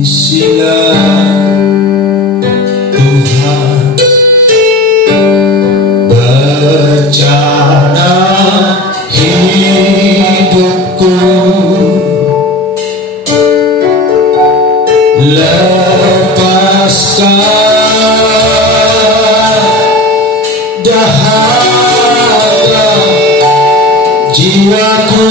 Isilah Tuhan bencana hidupku, lepaskan dahaga jiwaku.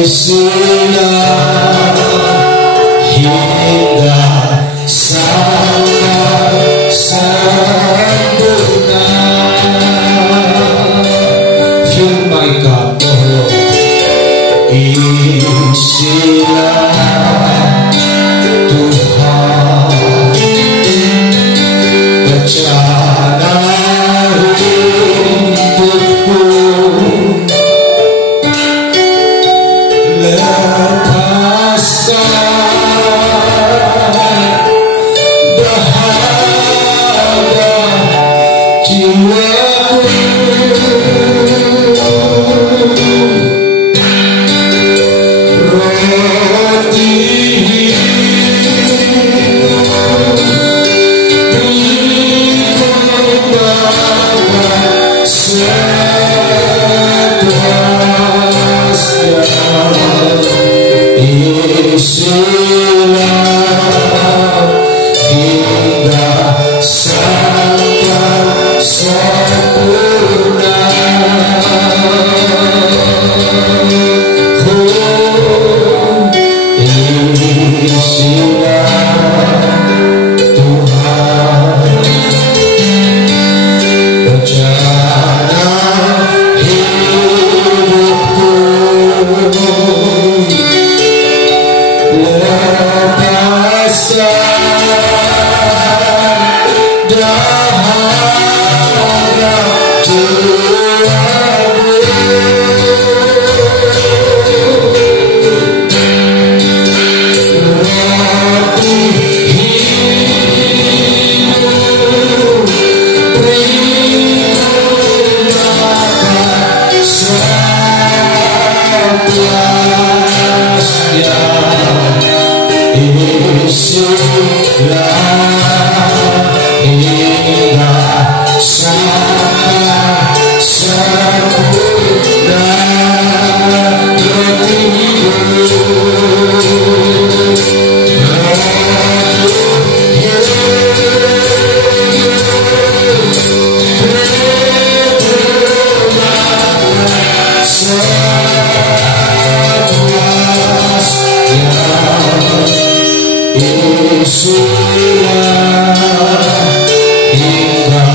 Isilah hingga sampai sempurna. Fill my cup, oh Lord. Isilah Tuhan bencana hidupku, lepaskan dahaga jiwaku. Roti hidup sepuasnya. Isilah hingga sampai sempurna. Isilah Tuhan bencana hidupku, lepaskan dahaga jiwaku. Roti hidup beriman sepuasnya. Isilah hingga sampai sempurna. Roti hidup isilah hingga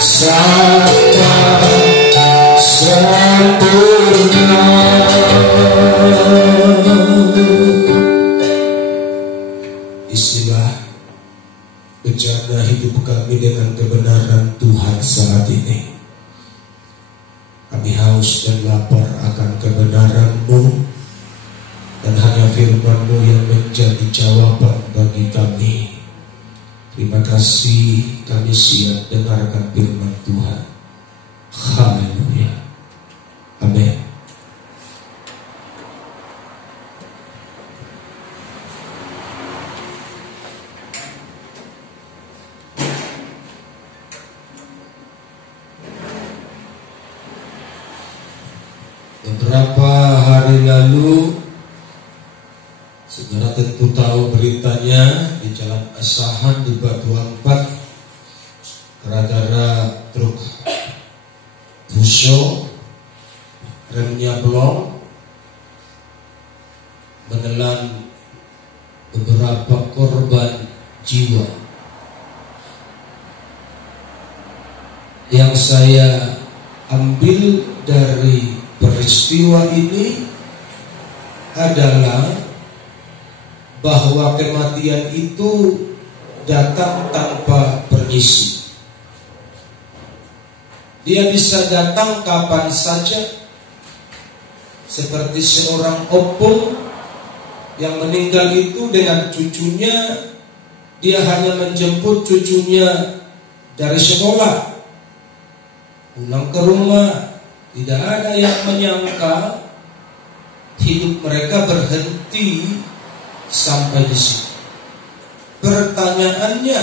sampai sempurna. Isilah bencana hidup kami dengan kebenaran Tuhan saat ini. Kami haus dan lapar akan kebenaran-Mu, dan hanya firman-Mu yang menjadi jawaban bagi kami. Terima kasih, kami siap dengarkan firman Tuhan. Haleluya. Amin. Beberapa hari lalu, saudara tentu tahu beritanya di Jalan Asahan di Batu Ampad, gara-gara truk Buso remnya blong menelan beberapa korban jiwa. Yang saya ambil dari peristiwa ini adalah bahwa kematian itu datang tanpa permisi. Dia bisa datang kapan saja, seperti seorang opung yang meninggal itu dengan cucunya. Dia hanya menjemput cucunya dari sekolah, pulang ke rumah. Tidak ada yang menyangka hidup mereka berhenti sampai di situ. Pertanyaannya,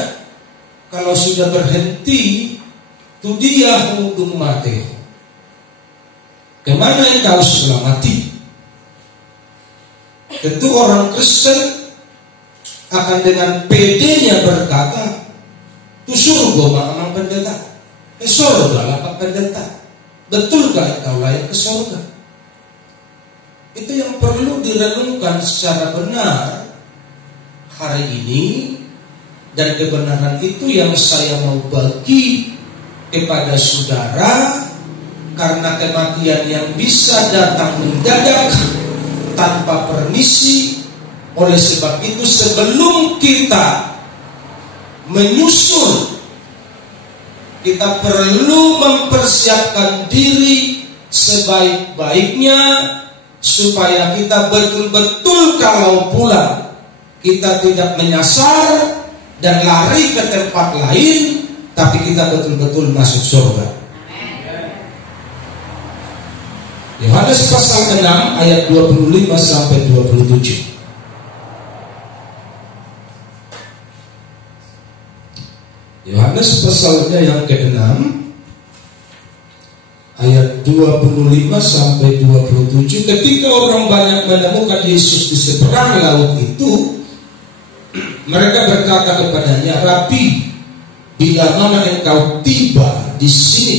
kalau sudah berhenti, itu dia hukum mati. Kemana engkau setelah mati? Tentu orang Kristen akan dengan pedenya berkata, itu surga Mang Pendeta. Surga lah Pak Pendeta. Betulkah engkau layak ke surga? Itu yang perlu direnungkan secara benar hari ini. Dan kebenaran itu yang saya mau bagi kepada saudara, karena kematian yang bisa datang mendadak tanpa permisi. Oleh sebab itu, sebelum kita menyusul, kita perlu mempersiapkan diri sebaik-baiknya, supaya kita betul-betul kalau pulang kita tidak menyasar dan lari ke tempat lain, tapi kita betul-betul masuk surga. Yohanes pasal 6 ayat 25 sampai 27. Yohanes pasalnya yang ke-6 ayat 25 sampai 27. Ketika orang banyak menemukan Yesus di seberang laut itu, mereka berkata kepadanya, "Rabi, bila mana engkau tiba di sini?"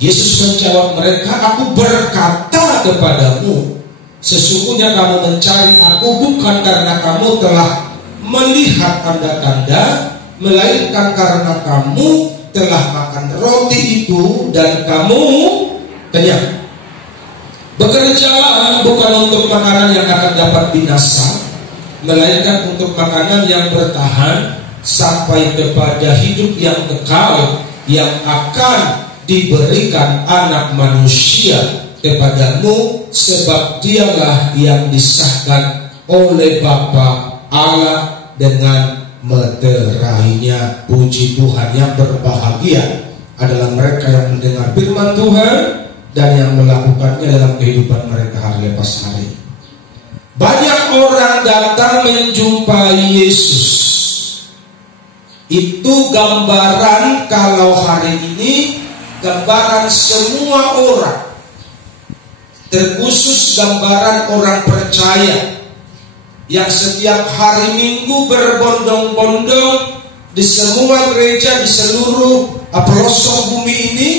Yesus menjawab mereka, "Aku berkata kepadamu, sesungguhnya kamu mencari aku bukan karena kamu telah melihat tanda-tanda, melainkan karena kamu telah makan roti itu dan kamu kenyang. Bekerjalah bukan untuk makanan yang akan dapat binasa, melainkan untuk makanan yang bertahan sampai kepada hidup yang kekal, yang akan diberikan Anak Manusia kepadamu, sebab dialah yang disahkan oleh Bapa Allah dengan meterainya." Puji Tuhan. Yang berbahagia adalah mereka yang mendengar firman Tuhan dan yang melakukannya dalam kehidupan mereka hari lepas hari. Banyak orang datang menjumpai Yesus. Itu gambaran, kalau hari ini gambaran semua orang, terkhusus gambaran orang percaya yang setiap hari Minggu berbondong-bondong di semua gereja di seluruh pelosok bumi ini.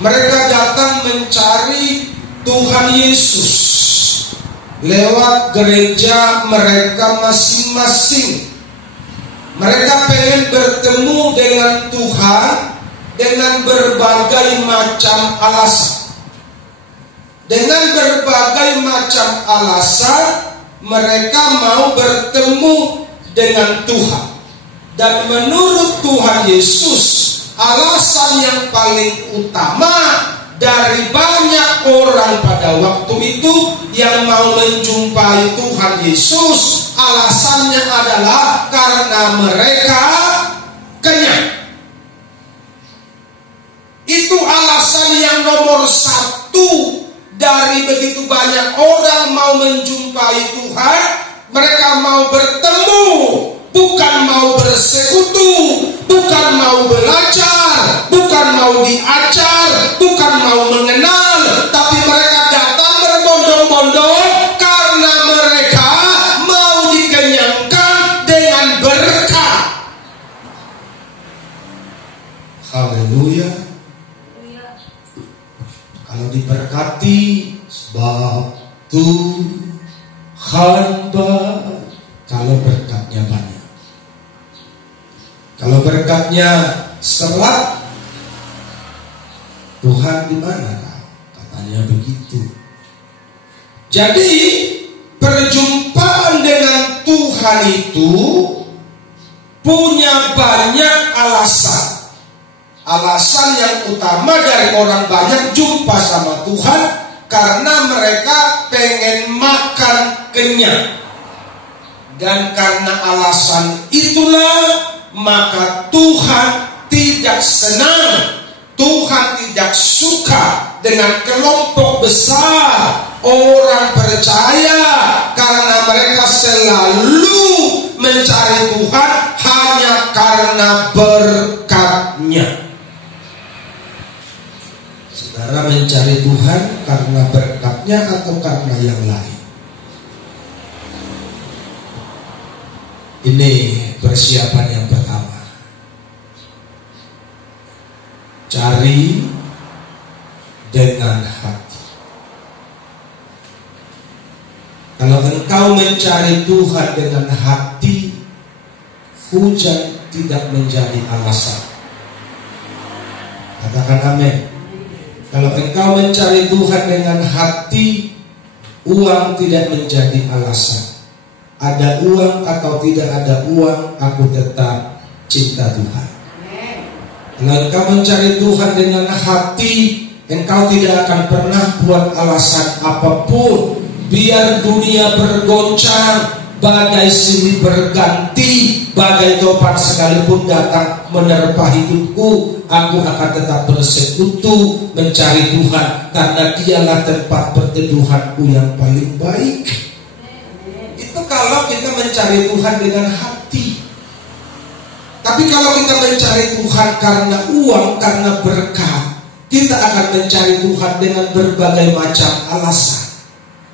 Mereka datang mencari Tuhan Yesus lewat gereja mereka masing-masing. Mereka pengen bertemu dengan Tuhan dengan berbagai macam alasan. Dengan berbagai macam alasan mereka mau bertemu dengan Tuhan. Dan menurut Tuhan Yesus, alasan yang paling utama dari banyak orang pada waktu itu yang mau menjumpai Tuhan Yesus, alasannya adalah karena mereka kenyang. Itu alasan yang nomor satu. Dari begitu banyak orang mau menjumpai Tuhan, mereka mau bertemu, bukan mau bersekutu, bukan mau belajar, bukan mau diajar, bukan mau mengenal, tapi mereka datang berbondong-bondong karena mereka mau dikenyangkan dengan berkat. Haleluya. Kalau diberkati, sebab Tuhan baik. Kalau berkatnya banyak, kalau berkatnya serat, Tuhan di mana? Katanya begitu. Jadi perjumpaan dengan Tuhan itu punya banyak alasan. alasan yang utama dari orang banyak jumpa sama Tuhan karena mereka pengen makan kenyang. Dan karena alasan itulah maka Tuhan tidak senang, Tuhan tidak suka dengan kelompok besar orang percaya karena mereka selalu mencari Tuhan hanya karena berkat-Nya. Saudara mencari Tuhan karena berkat-Nya atau karena yang lain? Ini persiapan yang pertama. Cari dengan hati. Kalau engkau mencari Tuhan dengan hati, hujan tidak menjadi alasan. Katakan amin. Kalau engkau mencari Tuhan dengan hati, uang tidak menjadi alasan. Ada uang atau tidak ada uang, aku tetap cinta Tuhan. Kalau engkau mencari Tuhan dengan hati, engkau tidak akan pernah buat alasan apapun. Biar dunia bergoncang, badai silih berganti, badai topan sekalipun datang menerpa hidupku, aku akan tetap bersekutu mencari Tuhan, karena Dialah tempat perteduhanku yang paling baik. Itu kalau kita mencari Tuhan dengan hati. Tapi kalau kita mencari Tuhan karena uang, karena berkat, kita akan mencari Tuhan dengan berbagai macam alasan.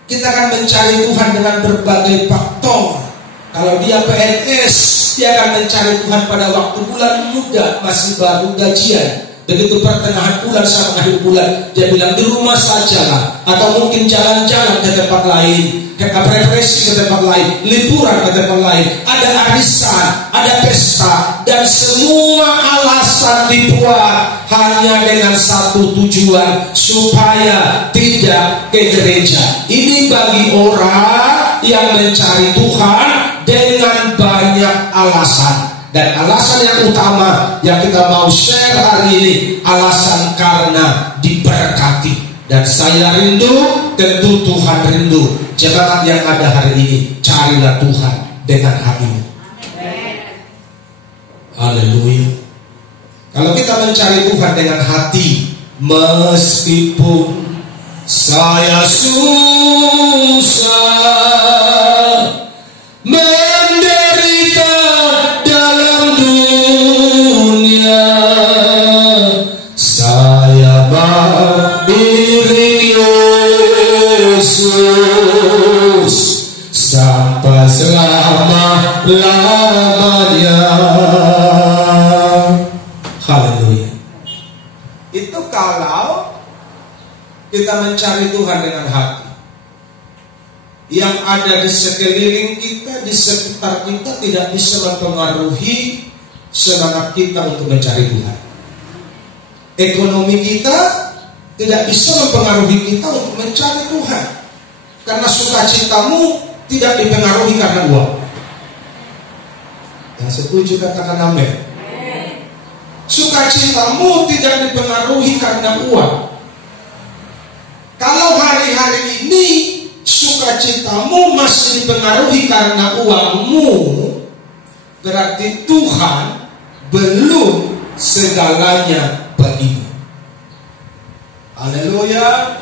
Kita akan mencari Tuhan dengan berbagai faktor. Kalau dia PNS, dia akan mencari Tuhan pada waktu bulan muda, masih baru gajian. Begitu pertengahan bulan sama akhir bulan, dia bilang di rumah sajalah, atau mungkin jalan-jalan ke tempat lain, refreshing ke tempat lain, liburan ke tempat lain, ada arisan, ada pesta, dan semua alasan dibuat hanya dengan satu tujuan, supaya tidak ke gereja. Ini bagi orang yang mencari Tuhan dengan banyak alasan. Dan alasan yang utama yang kita mau share hari ini, alasan karena diberkati. Dan saya rindu, tentu Tuhan rindu. Jemaat yang ada hari ini, carilah Tuhan dengan hatimu. Haleluya. Kalau kita mencari Tuhan dengan hati, meskipun saya susah, menderita dalam dunia, saya mau diri Yesus sampai selama-lamanya. Haleluya. Itu kalau kita mencari Tuhan dengan hati. Yang ada di sekeliling kita, di sekitar kita tidak bisa mempengaruhi semangat kita untuk mencari Tuhan. Ekonomi kita tidak bisa mempengaruhi kita untuk mencari Tuhan, karena sukacitamu tidak dipengaruhi karena uang. Yang setuju katakan amin. Sukacitamu tidak dipengaruhi karena uang. Kalau hari-hari ini sukacitamu masih dipengaruhi karena uangmu, berarti Tuhan belum segalanya bagimu. Haleluya.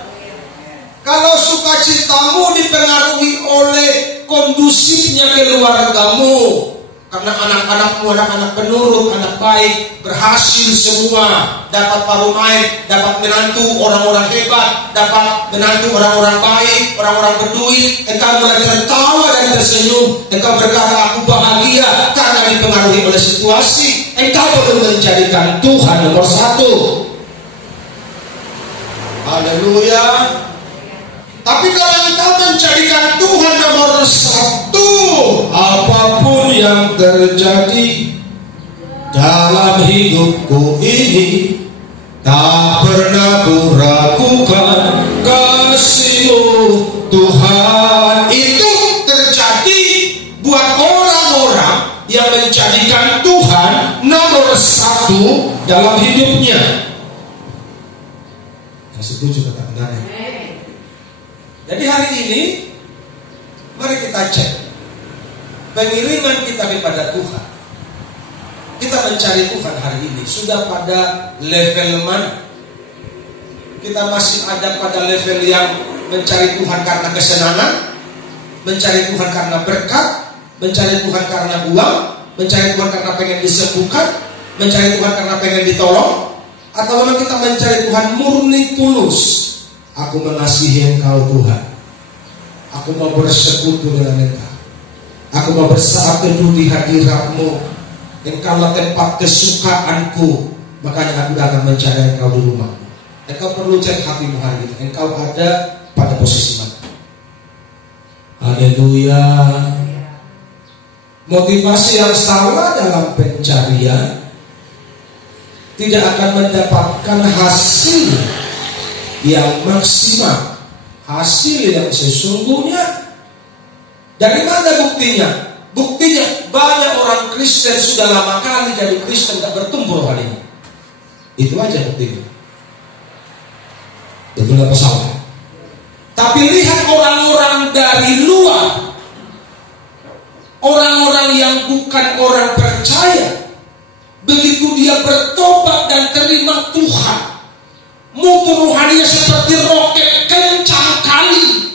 Kalau sukacitamu dipengaruhi oleh kondusifnya keluargamu, karena anak-anakmu anak-anak penurut, anak baik, berhasil semua, dapat paruh main, dapat menantu orang-orang hebat, dapat menantu orang-orang baik, orang-orang berduit, engkau mulai tertawa dan tersenyum, engkau berkata aku bahagia karena dipengaruhi oleh situasi. Engkau belum menjadikan Tuhan nomor satu. Haleluya. Tapi kalau engkau menjadikan Tuhan nomor satu, apapun yang terjadi dalam hidupku ini, tak pernah ku ragukan kasih-Mu Tuhan. Itu terjadi buat orang-orang yang menjadikan Tuhan nomor satu dalam hidupnya. Yang setuju kata benar. Jadi hari ini mari kita cek pengiriman kita kepada Tuhan. Kita mencari Tuhan hari ini sudah pada level mana? Kita masih ada pada level yang mencari Tuhan karena kesenangan, mencari Tuhan karena berkat, mencari Tuhan karena uang, mencari Tuhan karena pengen disembuhkan, mencari Tuhan karena pengen ditolong, atau memang kita mencari Tuhan murni tulus. Aku mengasihi Engkau Tuhan, aku mau bersekutu dengan Engkau, aku mau bersatu di hadirat-Mu, Engkaulah tempat kesukaanku, makanya aku datang mencari Engkau di rumah. Engkau perlu cek hatimu hari ini, engkau ada pada posisi mana? Haleluya. Motivasi yang salah dalam pencarian tidak akan mendapatkan hasil yang maksimal, hasil yang sesungguhnya. Dari mana buktinya? Buktinya banyak orang Kristen sudah lama kali jadi Kristen tak bertumbuh hari ini. Itu aja buktinya. Betul apa salah? Tapi lihat orang-orang dari luar, orang-orang yang bukan orang percaya, begitu dia bertobat dan terima Tuhan, mutu rohaninya seperti roket kencang kali.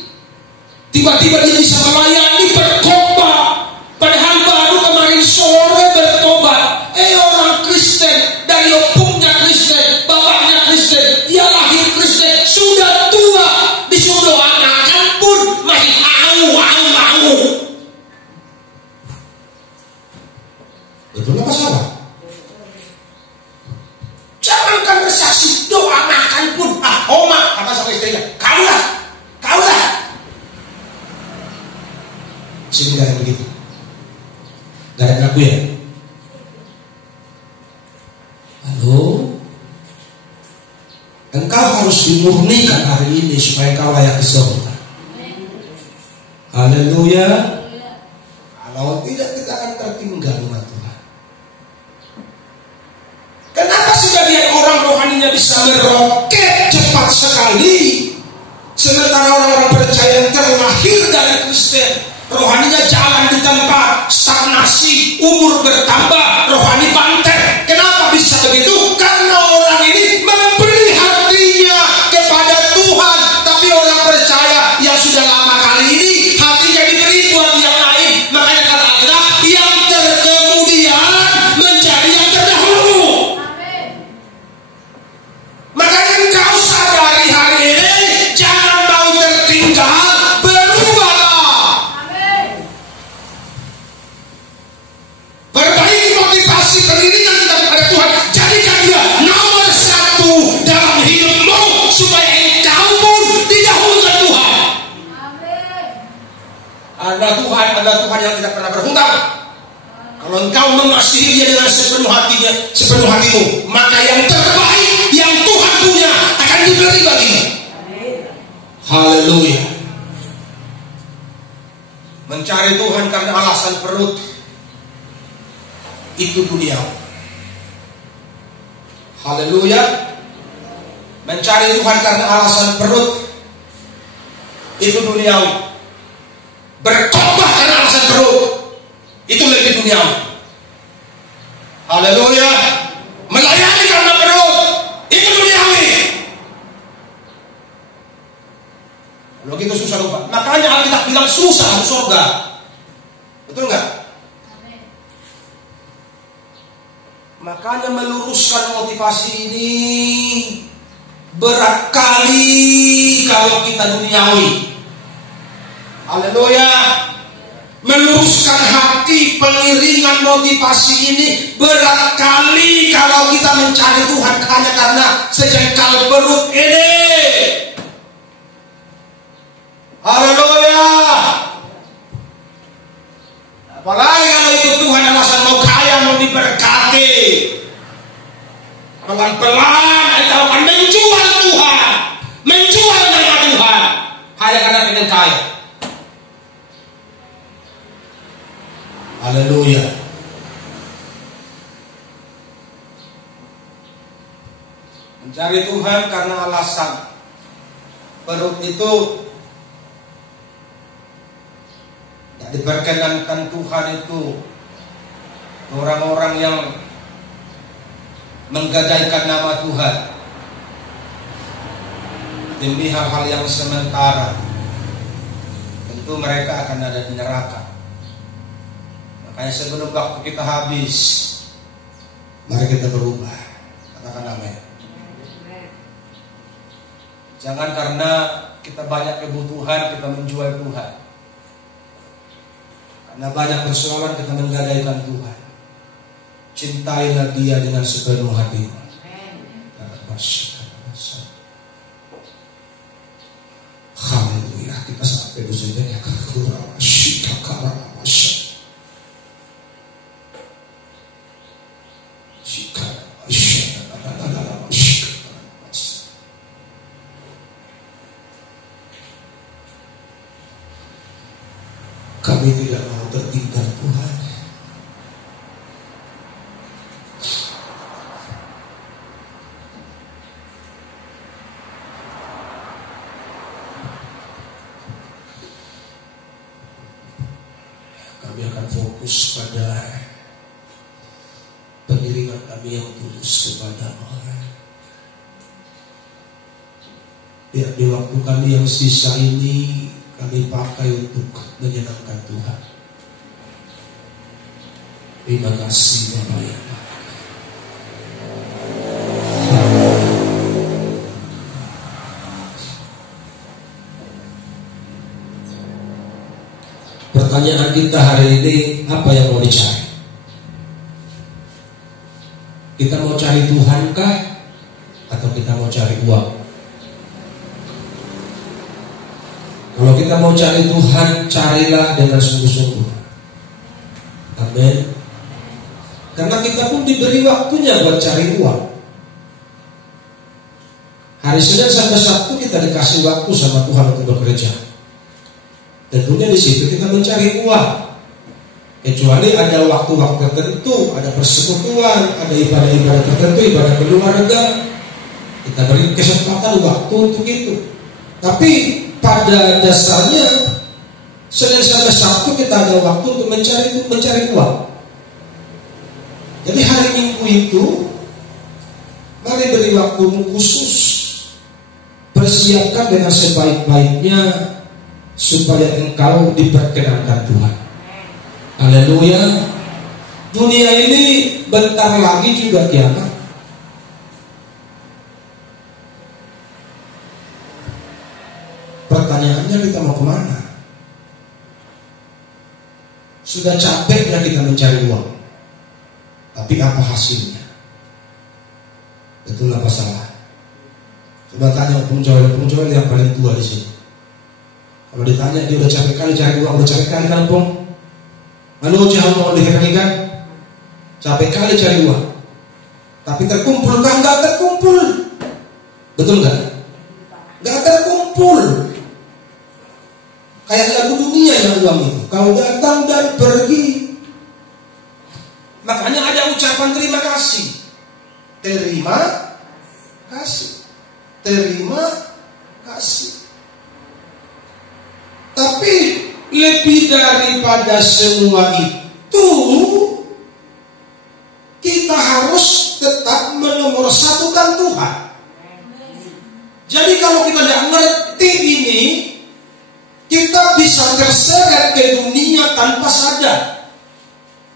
Tiba-tiba dia bisa melayani berkhotbah, padahal baru kemarin sore bertobat. Orang Kristen dari opungnya Kristen, bapaknya Kristen, dia lahir Kristen, sudah tua, disuruh anakan pun masih au. Betul apa salah? Jangankan bersaksi, doa makan pun oma, kata sama istrinya, kaulah. Sini gak ada begitu, gak ada ngaku ya. Halo, engkau harus dimurnikan hari ini supaya engkau layak di surga. Haleluya. Kalau tidak kita akan tertinggal umat Tuhan. Kenapa sebagian orang rohaninya bisa meroket cepat sekali, sementara orang-orang percaya yang terlahir dari Kristen rohaninya jalan di tempat stagnasi, umur bertambah, rohani banter. Kenapa bisa begitu? Karena orang ini memberi hatinya kepada Tuhan, tapi orang percaya yang sudah lama kali ini hatinya diberi buat yang lain. Makanya kata Allah, yang terkemudian menjadi yang terdahulu. Makanya engkau sadari hari ini, jangan mau tertinggal, berubahlah. Perbaiki motivasi pendidikan kita kepada Tuhan, jadikan dia nomor satu dalam hidupmu supaya engkau pun didahulukan Tuhan. Ada Tuhan yang tidak pernah berhutang. Kalau engkau mengasihi dia dengan sepenuh hatinya, sepenuh hatimu, maka yang terbaik yang Tuhan punya akan diberi bagimu. Haleluya. Mencari Tuhan karena alasan perut itu dunia. Haleluya. Mencari Tuhan karena alasan perut itu duniawi. Bertobat karena alasan perut itu lebih duniawi. Haleluya. Melayani karena perut itu duniawi. Kalau gitu susah lupa. Makanya Alkitab bilang susah masuk surga. Betul nggak? Makanya meluruskan motivasi ini berat kali kalau kita duniawi. Haleluya. Meluruskan hati, pengiringan motivasi ini berat kali kalau kita mencari Tuhan hanya karena sejengkal perut ini. Haleluya. Apalagi kalau itu Tuhan alasan mau kaya, mau diberkati, pelan-pelan engkau akan menjual Tuhan, menjual nama Tuhan hanya karena pengen kaya. Haleluya. Cari Tuhan karena alasan. Perut itu tidak diperkenankan Tuhan itu orang-orang yang menggadaikan nama Tuhan demi hal-hal yang sementara. Tentu mereka akan ada di neraka. Makanya sebelum waktu kita habis, mari kita berubah. Katakan amin. Jangan karena kita banyak kebutuhan kita menjual Tuhan. Karena banyak persoalan kita menggadaikan Tuhan. Cintailah Dia dengan sepenuh hatimu. Haleluya. Kita sampai di sini ya. Kami tidak mau tertinggal Tuhan. Kami akan fokus pada pengiringan kami yang tulus kepada-Mu. Biar di waktu kami yang sisa ini kami pakai untuk menyenangkan Tuhan. Terima kasih Bapak ya. Pertanyaan kita hari ini, apa yang mau dicari? Kita mau cari Tuhan kah? Atau kita mau cari uang? Kalau kita mau cari Tuhan, carilah dengan sungguh-sungguh. Amin. Karena kita pun diberi waktunya buat cari uang. Hari Senin sampai Sabtu kita dikasih waktu sama Tuhan untuk bekerja. Tentunya di situ kita mencari uang. Kecuali ada waktu-waktu tertentu, ada persekutuan, ada ibadah-ibadah tertentu, ibadah keluarga, kita beri kesempatan waktu untuk itu. Tapi pada dasarnya Senin sampai Sabtu kita ada waktu untuk mencari uang. Jadi hari Minggu itu mari beri waktumu khusus, persiapkan dengan sebaik-baiknya supaya engkau diperkenankan Tuhan. Haleluya. Dunia ini bentar lagi juga kiamat. Pertanyaannya, kita mau kemana? Sudah capeknya kita mencari uang, tapi apa hasilnya? Betul apa salah? Coba tanya penjual yang paling tua di sini. Kalau ditanya dia udah capek kali cari uang, udah capek kali kampung, lalu jangan mau dikatakan capek kali cari uang, tapi terkumpul kan? Nggak terkumpul. Betul nggak? Nggak terkumpul. Kayak lagu dunia yang uang itu, kau datang dan pergi. Makanya ada ucapan terima kasih. Terima kasih. Terima kasih. Tapi lebih daripada semua itu, kita harus tetap menomorsatukan Tuhan. Jadi kalau kita tidak ngerti ini, kita bisa terseret ke dunia tanpa sadar.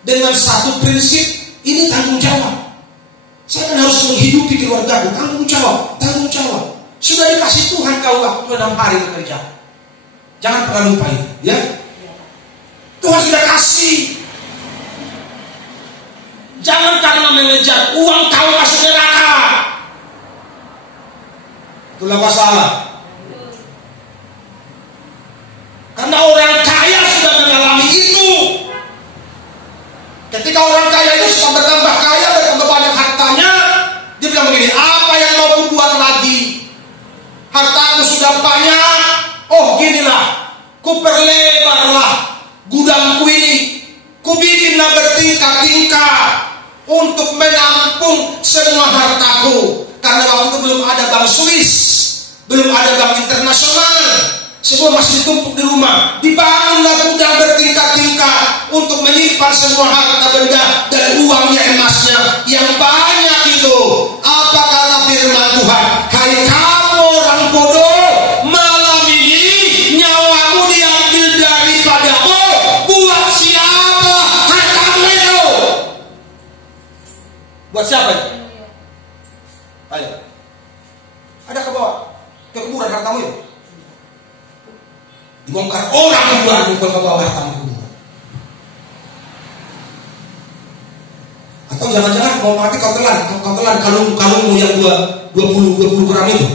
Dengan satu prinsip, ini tanggung jawab. Saya kan harus menghidupi keluarga, tanggung jawab. Sudah dikasih Tuhan kau waktu 6 hari bekerja. Jangan pernah lupa itu, ya. Tuhan sudah kasih. Jangan karena mengejar uang kau masuk neraka. Itulah masalah. Karena orang kaya sudah mengalami itu. Ketika orang kaya itu sudah bertambah kaya, bertambah banyak hartanya, dia bilang begini, apa yang mau ku buat lagi? Hartaku sudah banyak. Oh ginilah, ku perlebarlah gudangku ini, ku bikinlah bertingkat-tingkat untuk menampung semua hartaku. Karena waktu itu belum ada bank Swiss, belum ada bank internasional, semua masih ditumpuk di rumah. Dibangunlah gudang bertingkat-tingkat untuk menyimpan semua harta benda dan uangnya, emasnya yang banyak itu. Apa kata firman Tuhan? Hai kamu orang bodoh, malam ini nyawamu diambil daripadamu. Buat siapa hartamu itu? Buat siapa itu? Ayo, ada ke bawah, ke kuburan hartamu itu. Dibongkar orang kuburan, bukan ke bawah hartamu kuburan. Atau jangan-jangan mau mati kau telan kalungmu yang 20 gram itu.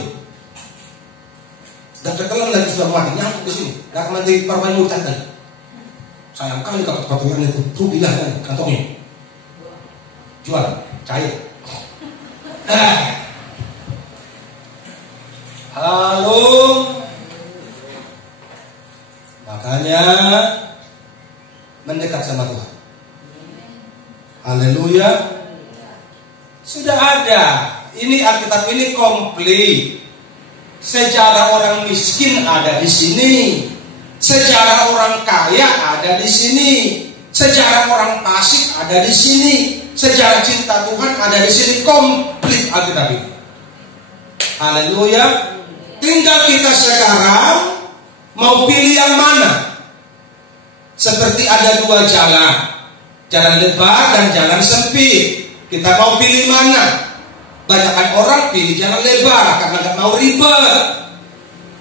Dan tertelan lagi sudah mati, nyangkut di sini. Dan nanti permain murtad tadi. Sayang kali kalau telan itu, rugilah kan kantongnya. Jual, cair. Lalu makanya mendekat sama Tuhan. Haleluya. Sudah ada. Ini Alkitab ini komplit. Sejarah orang miskin ada di sini. Sejarah orang kaya ada di sini. Sejarah orang fasik ada di sini. Sejarah cinta Tuhan ada di sini. Komplit Alkitab ini. Haleluya. Tinggal kita sekarang mau pilih yang mana. Seperti ada dua jalan, jalan lebar dan jalan sempit. Kita mau pilih mana? Banyakan orang pilih jalan lebar karena nggak mau ribet.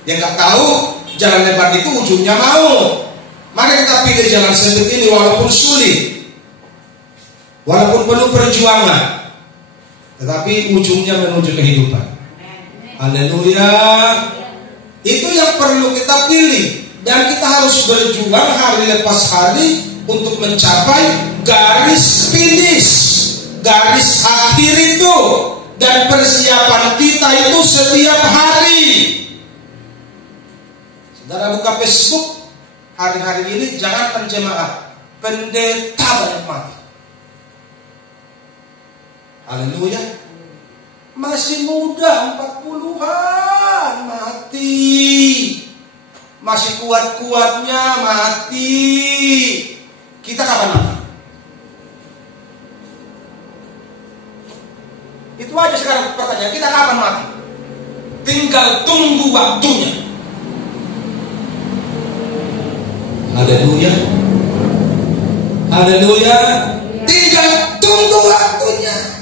Yang nggak tahu jalan lebar itu ujungnya mau. Mari kita pilih jalan sempit ini walaupun sulit, walaupun penuh perjuangan, tetapi ujungnya menuju kehidupan. Haleluya. Itu yang perlu kita pilih. Dan kita harus berjuang hari lepas hari untuk mencapai garis finish, garis akhir itu. Dan persiapan kita itu setiap hari. Saudara buka Facebook hari-hari ini, jangan penjemaah, pendeta banyak mati. Haleluya. Masih muda 40-an mati. Masih kuat-kuatnya mati. Kita kapan mati? Itu aja sekarang pertanyaan. Kita kapan mati? Tinggal tunggu waktunya. Haleluya. Haleluya. Tinggal tunggu waktunya.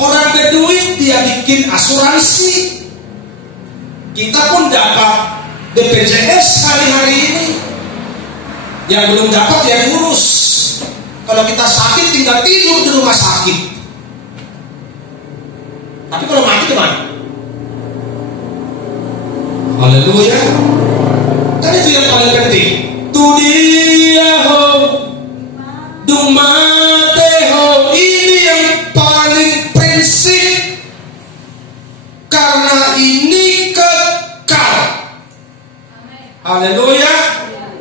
Orang Beduin dia bikin asuransi. Kita pun dapat BPJS hari-hari ini. Yang belum dapat ya ngurus. Kalau kita sakit tinggal tidur di rumah sakit. Tapi kalau mati kemana? Haleluya. Dan itu yang paling penting. Tu dia ho, dumate ho. Ini yang paling prinsip. Karena ini kekal. Haleluya.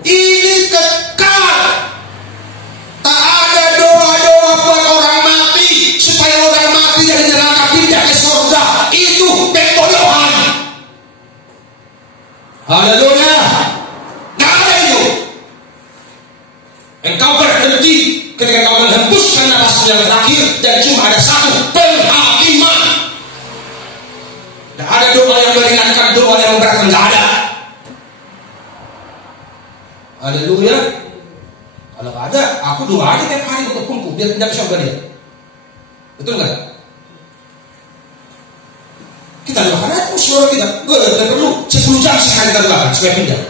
Ini kekal. Tak ada doa-doa buat orang mati supaya orang mati dari neraka pindah ke surga. Itu pembodohan. Haleluya. Nggak ada itu. Engkau berhenti ketika kau menghembuskan nafas yang terakhir dan cuma ada satu penghakiman. Nggak ada doa yang meringankan, doa yang memberatkan, nggak ada. Haleluya. Kalau nggak ada, aku doa aja tiap hari untuk kumpul biar pindah ke surga dia. Betul nggak? Kita doakan aja suara kita. Tidak perlu 10 jam sekali kita doakan supaya pindah.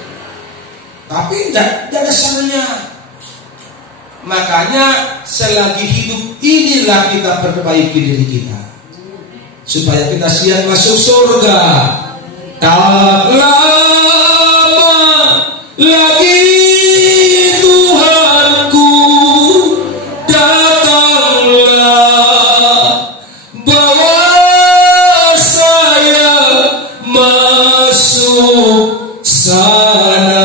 Tapi tidak ada salahnya. Makanya selagi hidup inilah kita perbaiki diri kita supaya kita siap masuk surga. Tak lama lagi Tuhanku datanglah, bawa saya masuk sana.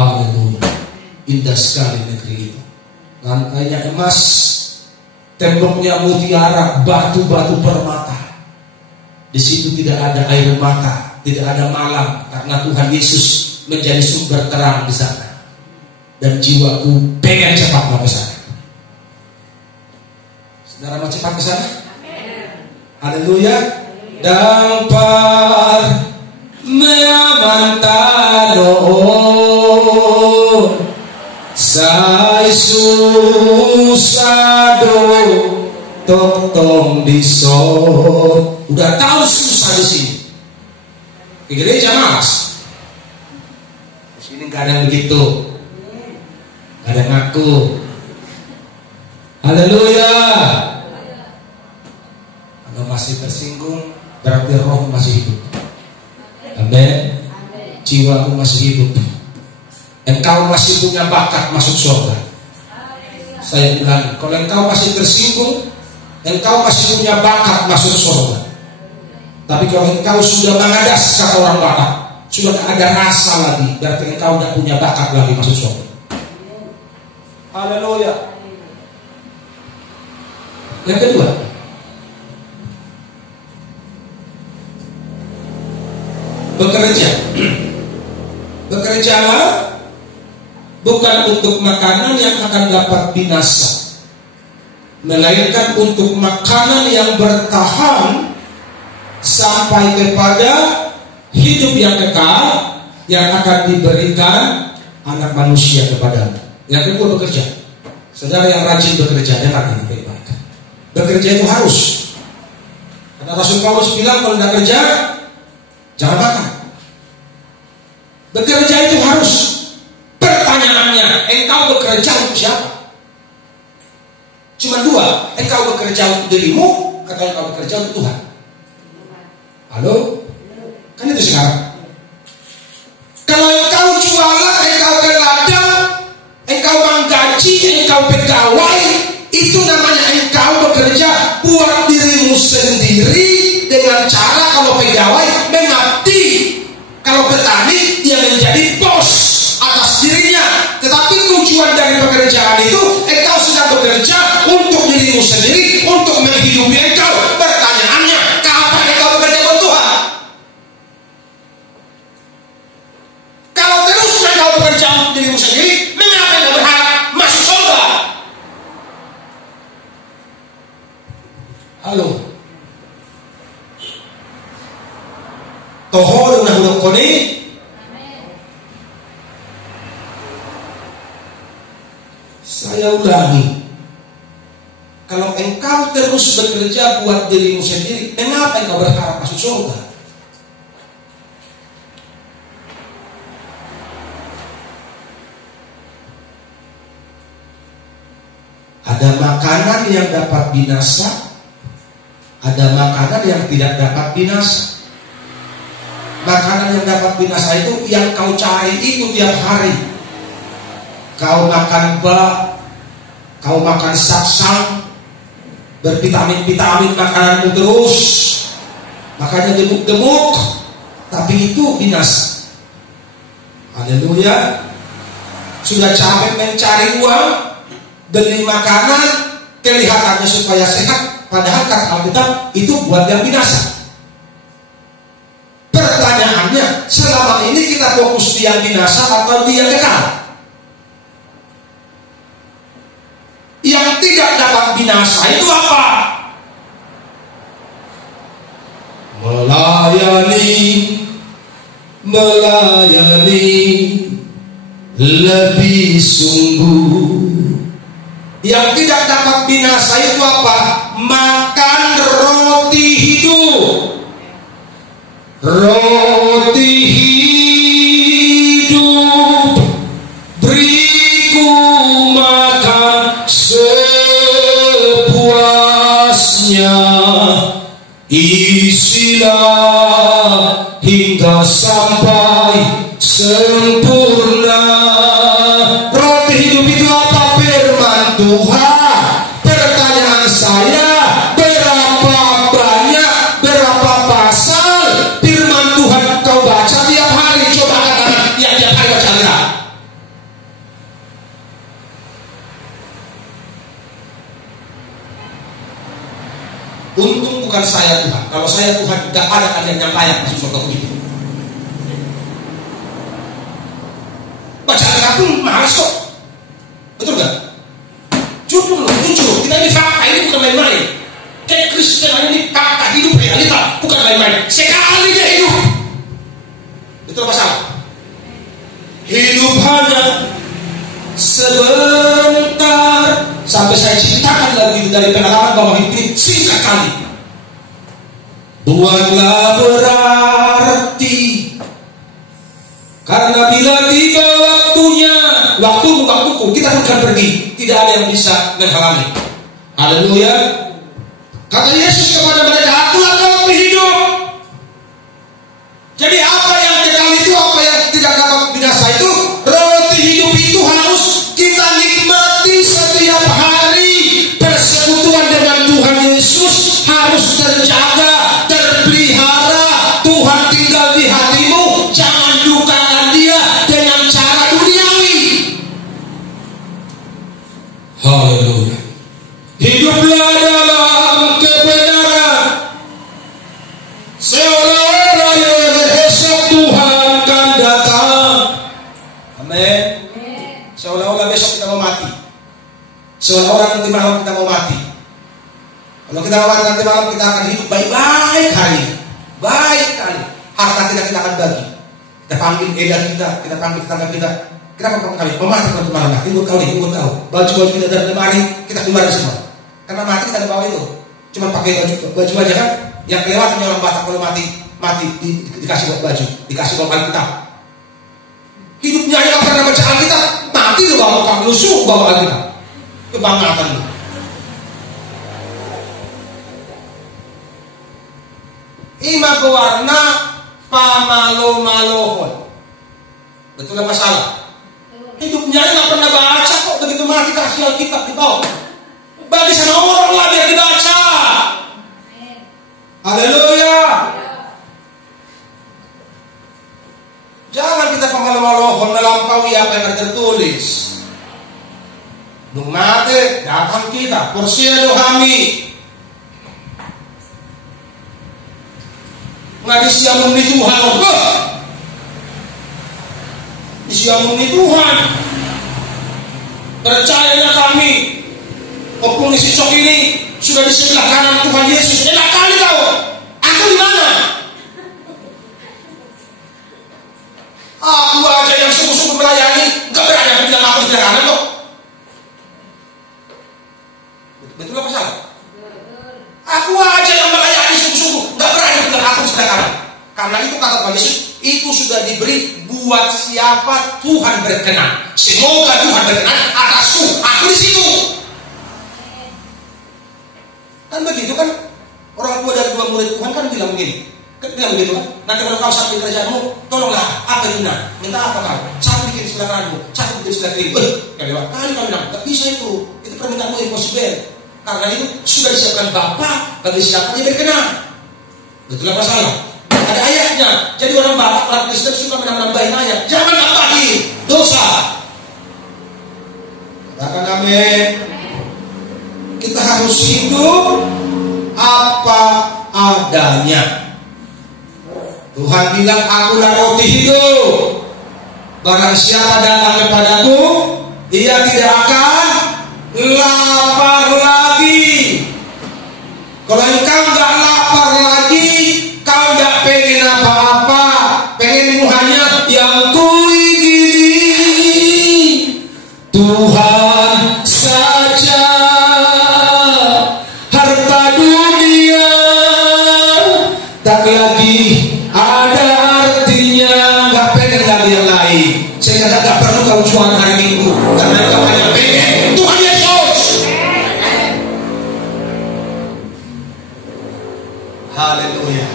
Haleluya. Indah sekali negeri itu. Lantainya emas, temboknya mutiara, batu-batu permata. Di situ tidak ada air mata, tidak ada malam, karena Tuhan Yesus menjadi sumber terang di sana. Dan jiwaku pengen cepat mau ke sana. Saudara mau cepat ke sana? Haleluya. Dampar meamantano sai susado tong disot. Udah tahu susah di sini. Di gereja malas. Di sini nggak ada yang begitu. Nggak ada yang ngaku. Haleluya. Kalau masih tersinggung, berarti roh masih hidup. Amin. Jiwaku masih hidup. Engkau masih punya bakat masuk surga. Saya ulangi, kalau engkau masih tersinggung, engkau masih punya bakat masuk surga. Tapi kalau engkau sudah mengadas kata orang Batak, sudah tidak ada rasa lagi, berarti engkau tidak punya bakat lagi masuk surga. Haleluya. Yang kedua, bekerja. Bekerjalah bukan untuk makanan yang akan dapat binasa, melainkan untuk makanan yang bertahan sampai kepada hidup yang kekal yang akan diberikan anak manusia kepadamu. Yang kedua, bekerja. Saudara yang rajin bekerja, dengar ini baik-baik. Bekerja itu harus. Karena Rasul Paulus bilang kalau tidak kerja, jangan makan. Bekerja itu harus. Pertanyaannya, engkau bekerja untuk siapa? Cuma dua, engkau bekerja untuk dirimu atau engkau bekerja untuk Tuhan? Halo? Kan itu sekarang. Kalau engkau jualan, engkau berladang, engkau menggaji, engkau pegawai, itu namanya engkau bekerja buat dirimu sendiri dengan cara kalau pegawai mengabdi. Kalau petani, dia menjadi bos atas dirinya. Tetapi tujuan dari pekerjaan itu, engkau sedang bekerja untuk dirimu sendiri, untuk menghidupi engkau. Pertanyaannya, kapan engkau bekerja buat Tuhan? Kalau terus engkau bekerja untuk dirimu sendiri, mengapa engkau berharap masuk surga? Halo. Tohor na hulog ko ni. Saya ulangi. Kalau engkau terus bekerja buat dirimu sendiri, mengapa engkau berharap masuk surga? Ada makanan yang dapat binasa, ada makanan yang tidak dapat binasa. Makanan yang dapat binasa itu yang kau cari itu tiap hari. Kau makan bak, kau makan saksang, bervitamin-vitamin makananmu terus, makanya gemuk-gemuk, tapi itu binasa. Haleluya. Sudah capek mencari uang, beli makanan, kelihatannya supaya sehat, padahal kata Alkitab itu buat yang binasa. Pertanyaannya, selama ini kita fokus di yang binasa atau di yang kekal? Yang tidak dapat binasa itu apa? Melayani lebih sungguh. Yang tidak dapat binasa itu apa? Makan roti hidup. Roti hidup, beriku makan sepuasnya, isilah hingga sampai sempurna. Roti hidup itu apa? Firman Tuhan. Pertanyaan saya, berapa banyak, berapa pasal firman Tuhan kau baca tiap hari? Coba katakan, ya tiap hari baca enggak? Untung bukan saya Tuhan. Kalau saya Tuhan, tidak ada kalian yang layak masuk surga itu. Baca Alkitab pun malas kok. Betul gak? Jujur loh, jujur. Kita ini fakta, ini bukan main-main. Kayak Kristen ini fakta hidup realita, bukan main-main. Sekali dia hidup. Betul apa salah? Hidup hanya sebentar. Sampai saya ceritakan lagi dari pengalaman bahwa hidup ini singkat kali. Buatlah berarti, karena bila tiba waktunya, waktuku, kita akan pergi. Tidak ada yang bisa menghalangi. Haleluya. Kata Yesus kepada mereka, akulah roti hidup. Jadi apa yang kekal itu, apa yang tidak dapat binasa itu, roti hidup itu harus kita nikmati setiap hari. Persekutuan dengan Tuhan Yesus harus terjaga, terpelihara. Tuhan tinggal di hatimu, jangan dukakan dia dengan cara duniawi. Haleluya. Hiduplah dalam kebenaran, seolah-olah besok Tuhan akan datang. Amin. Seolah-olah besok kita mau mati. Seolah-olah nanti malam kita mau mati. Kalau kita mau mati nanti malam, kita akan hidup baik-baik hari ini. Baik kali. Harta kita akan bagi. Kita panggil edar kita panggil tetangga kita. Kenapa kami mati nanti malam? Ikut kau nih, ikut kau. Baju-baju kita dari lemari, kita kembali semua. Karena mati kita ada bawa itu. Cuma pakai baju aja kan. Yang kelewat orang Batak kalau mati dikasih buat baju, dikasih buat Alkitab. Hidupnya yang pernah baca Alkitab, mati lu bawa kamu lusuh bawa Alkitab. Kebanggaan lu. Ima warna pamalo-malohon. Betul apa salah? Hidupnya nggak pernah baca kok, begitu mati kasih Alkitab di bawah. Bagi sama orang lah biar dibaca. Haleluya. Jangan kita pamalo-malohon melampaui apa yang tertulis. Nung mati datang kita, porsiado kami. Nggak disiamun di Tuhan, disiamun di Tuhan. Percayanya kami, opung isi cok ini sudah di sebelah kanan Tuhan Yesus. Enak kali kau, aku di mana? Aku aja yang sungguh-sungguh melayani, gak berani bilang aku di sebelah kanan kok. Betul apa salah? Aku aja yang melayani sungguh-sungguh, gak berani bilang aku di sebelah kanan. Karena itu kata Tuhan Yesus, itu sudah diberi buat siapa Tuhan berkenan. Semoga Tuhan berkenan atasku, aku di situ. Kan begitu kan, orang tua dari dua murid Tuhan kan bilang begini, bilang begitu kan. Nanti kalau kau sampai kerajaanmu, tolonglah apa Dina, minta apa kau? Satu bikin sebelah kananmu, satu bikin sebelah kiri. Kali kali bilang, tak bisa itu permintaanmu impossible. Karena itu sudah disiapkan Bapa bagi siapa yang berkenan. Betul apa salah? Ada ayatnya. Jadi orang Batak, orang Kristen suka menambah-nambahin ayat. Jangan nambahin dosa. Katakan amin. Kita harus hidup apa adanya. Tuhan bilang, akulah roti hidup. Barang siapa datang kepadaku, ia tidak akan lapar lagi. Kalau engkau nggak lapar lagi, kau nggak pengen apa-apa, pengenmu hanya yang kuingini Tuhan saja. Harta dunia tak lagi ada artinya, nggak pengen lagi yang lain. Sehingga nggak perlu kau jual hari Minggu, karena kau hanya pengen Tuhan Yesus. Haleluya.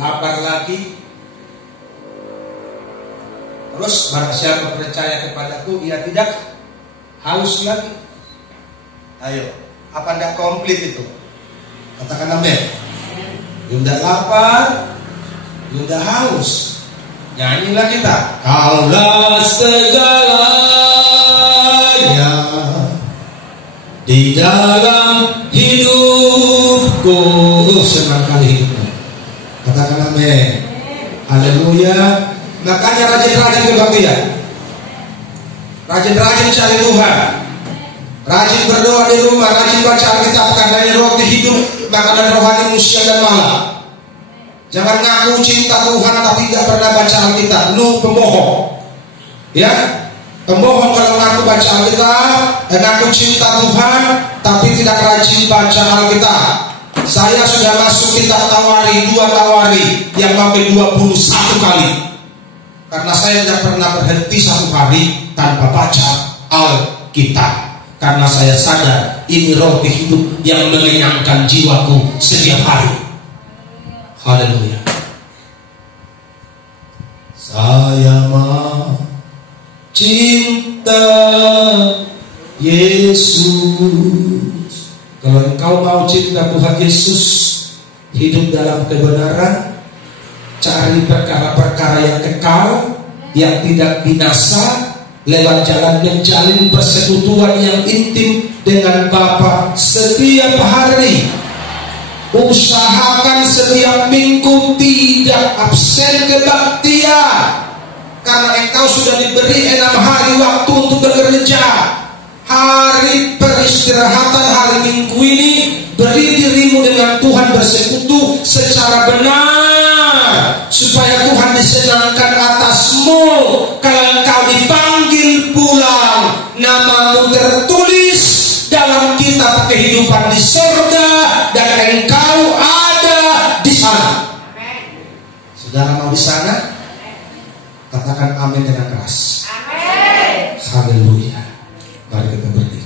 Lapar lagi. Terus barang siapa percaya kepadaku, ia tidak haus lagi. Ayo, apa tidak komplit itu? Katakan amin. Yunda lapar, Yunda haus. Nyanyilah kita. Kaulah segalanya di dalam hidupku. Senang kali hidupku. Katakan amin. Haleluya. Makanya rajin-rajin kebaktian, rajin-rajin cari Tuhan, rajin berdoa di rumah, rajin baca Alkitab, karena ini roti hidup, makanan rohani siang dan malam. Jangan ngaku cinta Tuhan tapi tidak pernah baca Alkitab. Lu pembohong. Ya, pembohong kalau ngaku baca Alkitab dan ngaku cinta Tuhan tapi tidak rajin baca Alkitab. Saya sudah masuk kitab Tawari, 2 Tawari yang sampai 21 kali. Karena saya tidak pernah berhenti 1 hari tanpa baca Alkitab. Karena saya sadar ini roti hidup yang mengenyangkan jiwaku setiap hari. Haleluya. Saya mau cinta Yesus. Kalau engkau mau cinta Tuhan Yesus, hidup dalam kebenaran, cari perkara-perkara yang kekal, yang tidak binasa, lewat jalan menjalin persekutuan yang intim dengan Bapa setiap hari. Usahakan setiap minggu tidak absen kebaktian, karena engkau sudah diberi 6 hari waktu untuk bekerja. Hari peristirahatan hari Minggu ini, beri dirimu dengan Tuhan bersekutu secara benar, supaya Tuhan disenangkan atasmu. Kalau engkau dipanggil pulang, namamu tertulis dalam kitab kehidupan di surga, dan engkau ada di sana. Saudara mau di sana? Katakan amin dengan keras. Amin. Haleluya. Mari kita berdiri.